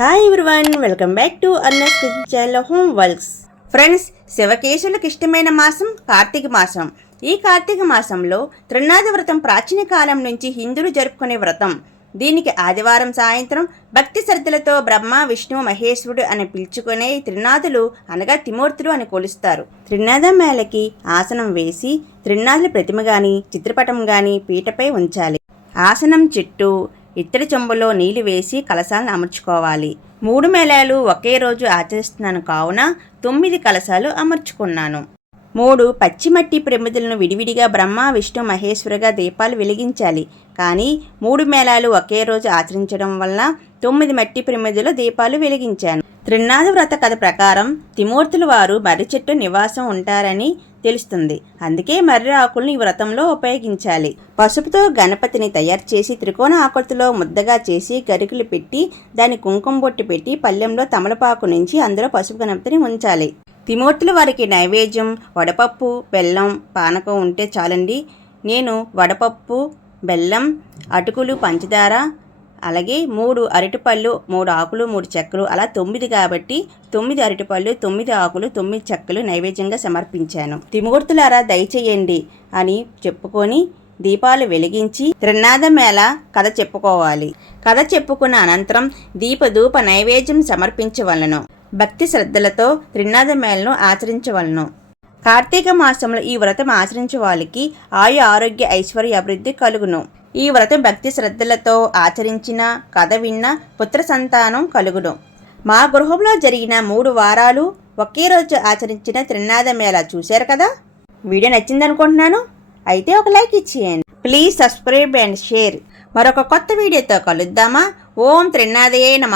Hi everyone welcome back to Anna's kitchen channel home works friends శివకేశులకు ఇష్టమైన మాసం కార్తీక మాసం. ఈ కార్తీక మాసంలో త్రినాథ వ్రతం ప్రాచీన కాలం నుంచి హిందువులు జరుపుకునే వ్రతం. దీనికి ఆదివారం సాయంత్రం భక్తి శ్రద్ధలతో బ్రహ్మ విష్ణు మహేశ్వరుడు అని పిలుచుకునే త్రినాథులు అనగా తిమూర్తులు అని కొలుస్తారు. త్రినాథ మేళకి ఆసనం వేసి త్రినాథుల ప్రతిమ గాని చిత్రపటం గాని పీటపై ఉంచాలి. ఆసనం చుట్టూ ఇత్తడి చెంబులో నీళ్ళు వేసి కలశాలను అమర్చుకోవాలి. మూడు మేళాలు ఒకే రోజు ఆచరిస్తున్నాను కావున తొమ్మిది కలశాలు అమర్చుకున్నాను. మూడు పచ్చిమట్టి ప్రమిదలను విడివిడిగా బ్రహ్మ విష్ణు మహేశ్వరగా దీపాలు వెలిగించాలి. కానీ మూడు మేళాలు ఒకే రోజు ఆచరించడం వల్ల తొమ్మిది మట్టి ప్రమిదలో దీపాలు వెలిగించాను. త్రినాథ వ్రత కథ ప్రకారం తిమూర్తుల వారు మర్రి చెట్టు నివాసం ఉంటారని తెలుస్తుంది. అందుకే మర్రి ఆకుల్ని ఈ వ్రతంలో ఉపయోగించాలి. పసుపుతో గణపతిని తయారు చేసి త్రికోణ ఆకృతిలో ముద్దగా చేసి గరికలు పెట్టి దాని కుంకుమ బొట్టు పెట్టి పళ్ళెంలో తమలపాకు నుంచి అందులో పసుపు గణపతిని ఉంచాలి. తిమోట్లు వారికి నైవేద్యం వడపప్పు బెల్లం పానకం ఉంటే చాలండి. నేను వడపప్పు బెల్లం అటుకులు పంచదార అలాగే మూడు అరటిపళ్ళు మూడు ఆకులు మూడు చెక్కలు అలా తొమ్మిది కాబట్టి తొమ్మిది అరటిపళ్ళు తొమ్మిది ఆకులు తొమ్మిది చెక్కలు నైవేద్యంగా సమర్పించాను. త్రిమూర్తులారా దయచేయండి అని చెప్పుకొని దీపాలు వెలిగించి త్రినాదమేళ కథ చెప్పుకోవాలి. కథ చెప్పుకున్న అనంతరం దీపధూప నైవేద్యం సమర్పించవలను. భక్తి శ్రద్ధలతో త్రినాదమేళను ఆచరించవలను. కార్తీక మాసంలో ఈ వ్రతం ఆచరించే వాళ్ళకి ఆయు ఆరోగ్య ఐశ్వర్య అభివృద్ధి కలుగును. ఈ వ్రతం భక్తి శ్రద్ధలతో ఆచరించిన కథ విన్న పుత్ర సంతానం కలుగును. మా గృహంలో జరిగిన మూడు వారాలు ఒకే రోజు ఆచరించిన త్రినాద మేళ చూశారు కదా? వీడియో నచ్చిందనుకుంటున్నాను. అయితే ఒక లైక్ ఇచ్చేయండి. Please subscribe and share. మరొక కొత్త వీడియోతో కలుద్దామా? ఓం త్రినాదయే నమ.